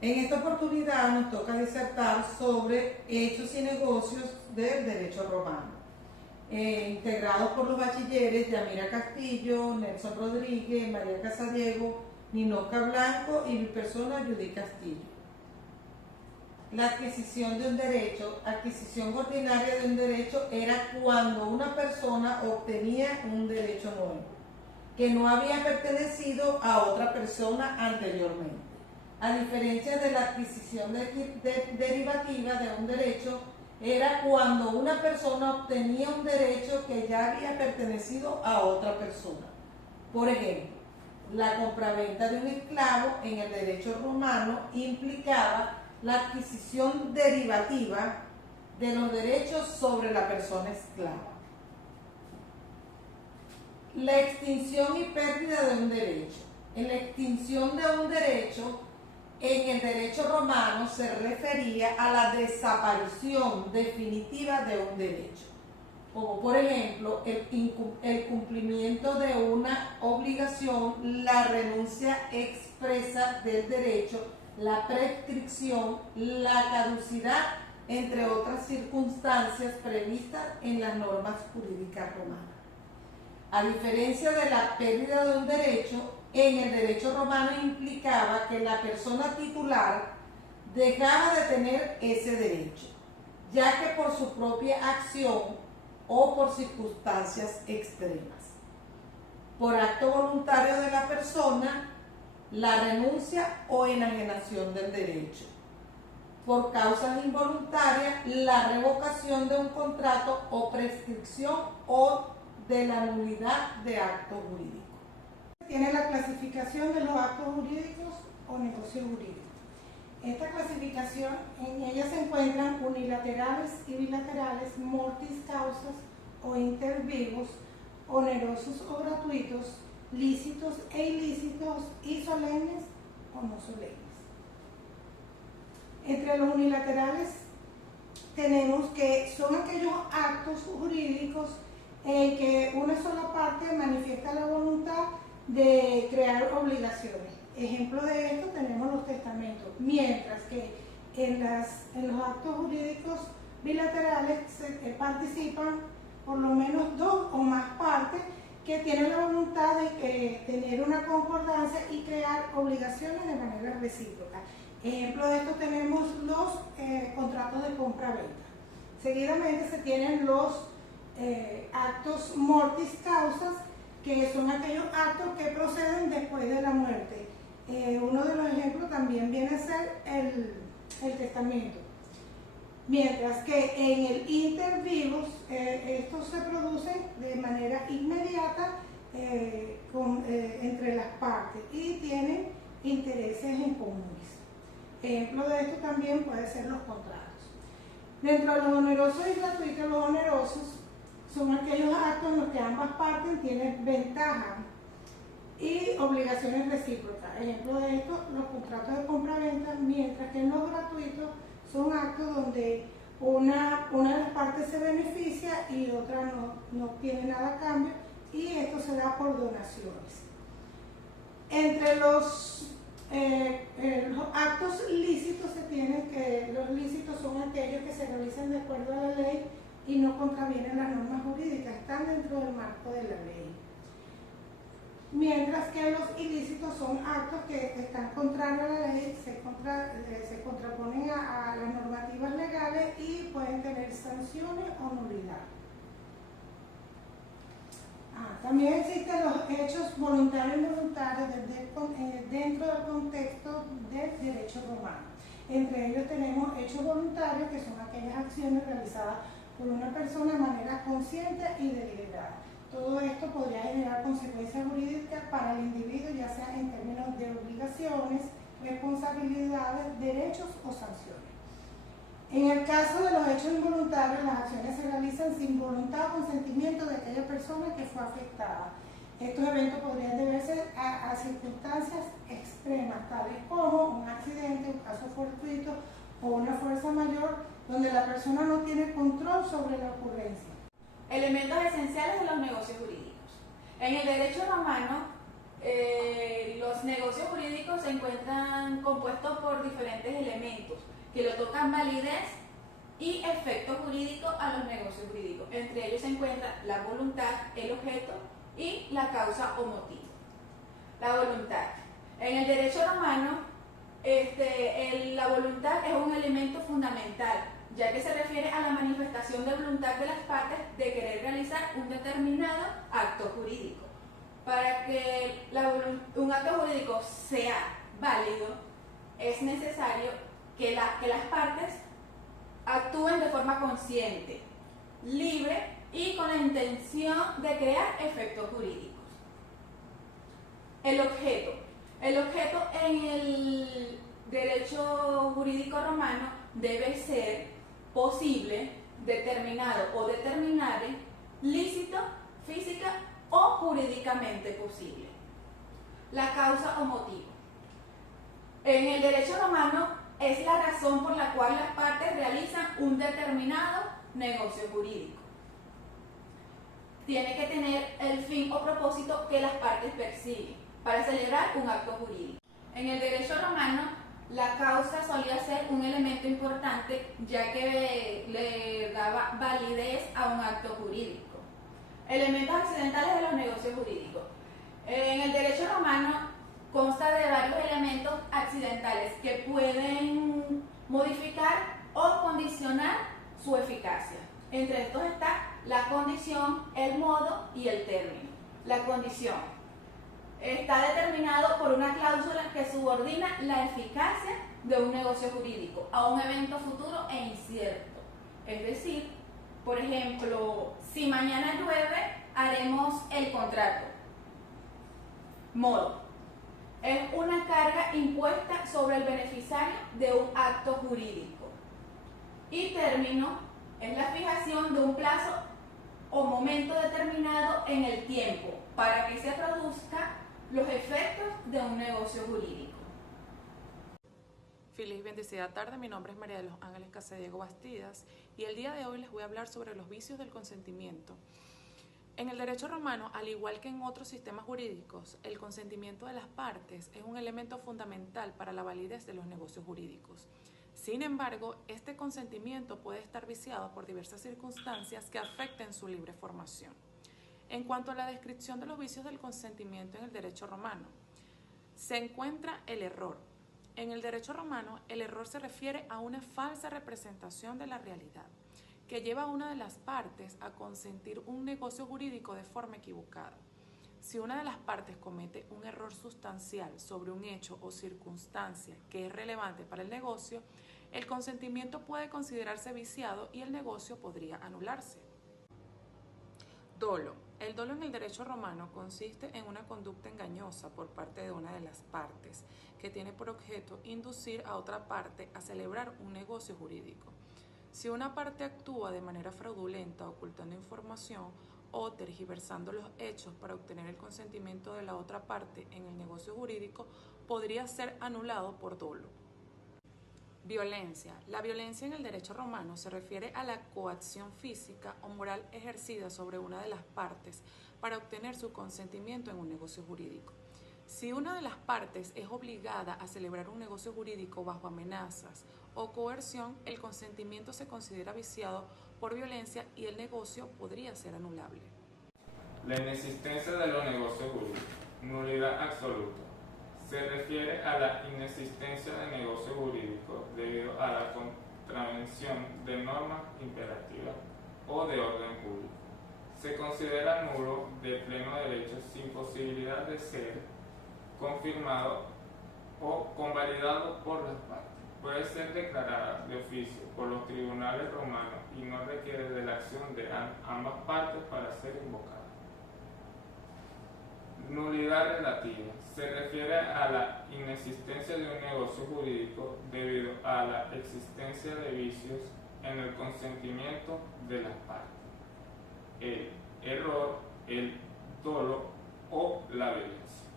En esta oportunidad nos toca disertar sobre hechos y negocios del derecho romano, integrados por los bachilleres Yamira Castillo, Nelson Rodríguez, María Casadiego, Ninoca Blanco y mi persona, Judy Castillo. La adquisición de un derecho, adquisición ordinaria de un derecho, era cuando una persona obtenía un derecho nuevo, que no había pertenecido a otra persona anteriormente. A diferencia de la adquisición derivativa de un derecho, era cuando una persona obtenía un derecho que ya había pertenecido a otra persona. Por ejemplo, la compraventa de un esclavo en el derecho romano implicaba la adquisición derivativa de los derechos sobre la persona esclava. La extinción y pérdida de un derecho. En la extinción de un derecho, en el derecho romano se refería a la desaparición definitiva de un derecho, como por ejemplo el cumplimiento de una obligación, la renuncia expresa del derecho, la prescripción, la caducidad, entre otras circunstancias previstas en las normas jurídicas romanas. A diferencia de la pérdida de un derecho, en el derecho romano implicaba que la persona titular dejaba de tener ese derecho, ya que por su propia acción o por circunstancias extremas. Por acto voluntario de la persona, la renuncia o enajenación del derecho. Por causas involuntarias, la revocación de un contrato o prescripción o de la nulidad de acto jurídico. Tiene la clasificación de los actos jurídicos o negocios jurídicos. Esta clasificación, en ella se encuentran unilaterales y bilaterales, mortis causas o inter vivos, onerosos o gratuitos, lícitos e ilícitos y solemnes o no solemnes. Entre los unilaterales tenemos que son aquellos actos jurídicos en que una sola parte manifiesta la voluntad de crear obligaciones. Ejemplo de esto tenemos los testamentos, mientras que en los actos jurídicos bilaterales participan por lo menos dos o más partes que tienen la voluntad de tener una concordancia y crear obligaciones de manera recíproca. Ejemplo de esto tenemos los contratos de compra-venta. Seguidamente se tienen los actos mortis causas, que son aquellos actos que proceden después de la muerte. Uno de los ejemplos también viene a ser el testamento. Mientras que en el inter vivos, estos se producen de manera inmediata entre las partes y tienen intereses en comunes. Ejemplo de esto también puede ser los contratos. Dentro de los onerosos y gratuitos, los onerosos son aquellos actos en los que ambas partes tienen ventaja y obligaciones recíprocas. Ejemplo de esto, los contratos de compra-venta, mientras que en los gratuitos son actos donde una de las partes se beneficia y otra no obtiene nada a cambio, y esto se da por donaciones. Entre los actos lícitos se tienen que los lícitos son aquellos que se realizan de acuerdo a la ley y no contravienen las normas jurídicas, están dentro del marco de la ley. Mientras que los ilícitos son actos que están contrarios a la ley, se contraponen a las normativas legales y pueden tener sanciones o nulidad. También existen los hechos voluntarios y involuntarios dentro del contexto del derecho romano. Entre ellos tenemos hechos voluntarios, que son aquellas acciones realizadas por una persona de manera consciente y deliberada. Todo esto podría generar consecuencias jurídicas para el individuo, ya sea en términos de obligaciones, responsabilidades, derechos o sanciones. En el caso de los hechos involuntarios, las acciones se realizan sin voluntad o consentimiento de aquella persona que fue afectada. Estos eventos podrían deberse a circunstancias extremas, tales como un accidente, un caso fortuito o una fuerza mayor, donde la persona no tiene control sobre la ocurrencia. Elementos esenciales de los negocios jurídicos. En el derecho romano, los negocios jurídicos se encuentran compuestos por diferentes que le otorgan validez y efecto jurídico a los negocios jurídicos. Entre ellos se encuentra la voluntad, el objeto y la causa o motivo. La voluntad. En el derecho romano, la voluntad es un elemento fundamental, ya que se refiere a la manifestación de voluntad de las partes de querer realizar un determinado acto jurídico. Para que un acto jurídico sea válido, es necesario que las partes actúen de forma consciente, libre y con la intención de crear efectos jurídicos. El objeto. El objeto en el derecho jurídico romano debe ser posible, determinado o determinable, lícito, física o jurídicamente posible. La causa o motivo. En el derecho romano es la razón por la cual las partes realizan un determinado negocio jurídico. Tiene que tener el fin o propósito que las partes persiguen para celebrar un acto jurídico. En el derecho romano, la causa solía ser un elemento importante, ya que le daba validez a un acto jurídico. Elementos accidentales de los negocios jurídicos. En el derecho romano consta de varios elementos accidentales que pueden modificar o condicionar su eficacia. Entre estos está la condición, el modo y el término. La condición está determinado por una cláusula que subordina la eficacia de un negocio jurídico a un evento futuro e incierto. Es decir, por ejemplo, si mañana llueve, haremos el contrato. Modo. Es una carga impuesta sobre el beneficiario de un acto jurídico. Y término es la fijación de un plazo o momento determinado en el tiempo para que se produzcan los efectos de un negocio jurídico. Feliz y bendecida tarde, mi nombre es María de los Ángeles Casadiego Bastidas y el día de hoy les voy a hablar sobre los vicios del consentimiento. En el derecho romano, al igual que en otros sistemas jurídicos, el consentimiento de las partes es un elemento fundamental para la validez de los negocios jurídicos. Sin embargo, este consentimiento puede estar viciado por diversas circunstancias que afecten su libre formación. En cuanto a la descripción de los vicios del consentimiento en el derecho romano, se encuentra el error. En el derecho romano, el error se refiere a una falsa representación de la realidad, que lleva a una de las partes a consentir un negocio jurídico de forma equivocada. Si una de las partes comete un error sustancial sobre un hecho o circunstancia que es relevante para el negocio, el consentimiento puede considerarse viciado y el negocio podría anularse. Dolo. El dolo en el derecho romano consiste en una conducta engañosa por parte de una de las partes, que tiene por objeto inducir a otra parte a celebrar un negocio jurídico. Si una parte actúa de manera fraudulenta ocultando información o tergiversando los hechos para obtener el consentimiento de la otra parte en el negocio jurídico, podría ser anulado por dolo. Violencia. La violencia en el derecho romano se refiere a la coacción física o moral ejercida sobre una de las partes para obtener su consentimiento en un negocio jurídico. Si una de las partes es obligada a celebrar un negocio jurídico bajo amenazas o coerción, el consentimiento se considera viciado por violencia y el negocio podría ser anulable. La inexistencia de los negocios jurídicos. Nulidad absoluta. Se refiere a la inexistencia de negocio jurídico debido a la contravención de normas imperativas o de orden público. Se considera nulo de pleno derecho sin posibilidad de ser confirmado o convalidado por las partes. Puede ser declarada de oficio por los tribunales romanos y no requiere de la acción de ambas partes para ser invocada. Nulidad relativa. Se refiere a la inexistencia de un negocio jurídico debido a la existencia de vicios en el consentimiento de las partes, el error, el dolo o la violencia.